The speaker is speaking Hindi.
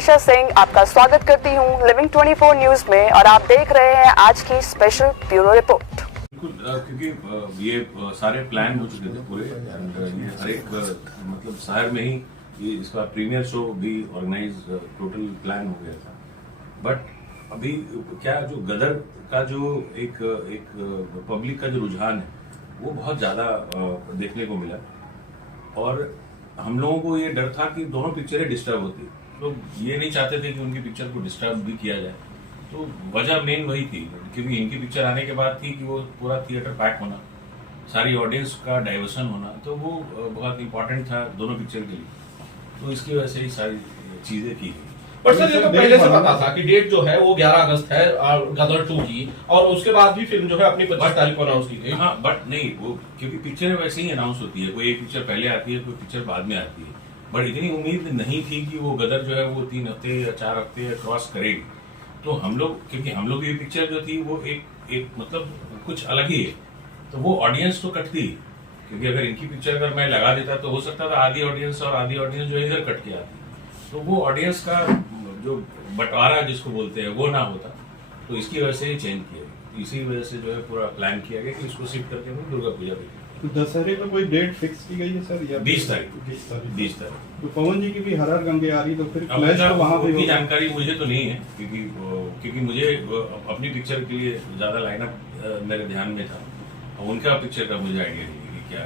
मनीषा सिंह आपका स्वागत करती हूं लिविंग 24 न्यूज में और आप देख रहे हैं आज की स्पेशल ब्यूरो रिपोर्ट। क्योंकि ये सारे प्लान हो चुके थे पूरे एंड ये हर एक मतलब शहर में ही इसका प्रीमियर शो भी ऑर्गेनाइज टोटल प्लान हो गया था। बट अभी क्या जो गदर का जो एक पब्लिक का जो रुझान है वो बहुत ज्यादा देखने को मिला और हम लोगों को ये डर था कि दोनों पिक्चरें डिस्टर्ब होती, लोग ये नहीं चाहते थे कि उनकी पिक्चर को डिस्टर्ब भी किया जाए। तो वजह मेन वही थी क्योंकि इनकी पिक्चर आने के बाद थी कि वो पूरा थिएटर पैक होना, सारी ऑडियंस का डाइवर्सन होना, तो वो बहुत इंपॉर्टेंट था दोनों पिक्चर के लिए। तो इसकी वजह से ही सारी चीजें की गई। पर सर ये तो पहले से पता था कि डेट जो है वो 11 अगस्त है गदर 2 की, और उसके बाद भी फिल्म जो है अपनी 25 तारीख को अनाउंस की गई। हाँ, बट नहीं वो क्योंकि पिक्चर वैसे ही अनाउंस होती है, कोई एक पिक्चर पहले आती है, कोई पिक्चर बाद में आती है। बट इतनी उम्मीद नहीं थी कि वो गदर जो है वो 3 हफ्ते या 4 हफ्ते क्रॉस करेगी। तो हम लोग, क्योंकि हम लोग ये पिक्चर जो थी वो एक मतलब कुछ अलग ही है, तो वो ऑडियंस तो कटती, क्योंकि अगर इनकी पिक्चर अगर मैं लगा देता तो हो सकता था आधी ऑडियंस और आधी ऑडियंस जो है इधर कट के आती, तो वो ऑडियंस का जो बंटवारा जिसको बोलते हैं वो ना होता। तो इसकी वजह से ही चेंज किया गया, इसी वजह से जो है पूरा प्लान किया गया कि इसको शिफ्ट करके हम दुर्गा पूजा पे। तो दशहरे में कोई डेट फिक्स की गई है सर या 20 तारीख। तो पवन जी की भी हर हर गंगे आ रही, तो फिर क्लैश तो वहाँ पे उनकी जानकारी मुझे तो नहीं है क्योंकि मुझे अपनी पिक्चर के लिए ज्यादा लाइनअप मेरे ध्यान में था, उनका पिक्चर का मुझे आइडिया नहीं।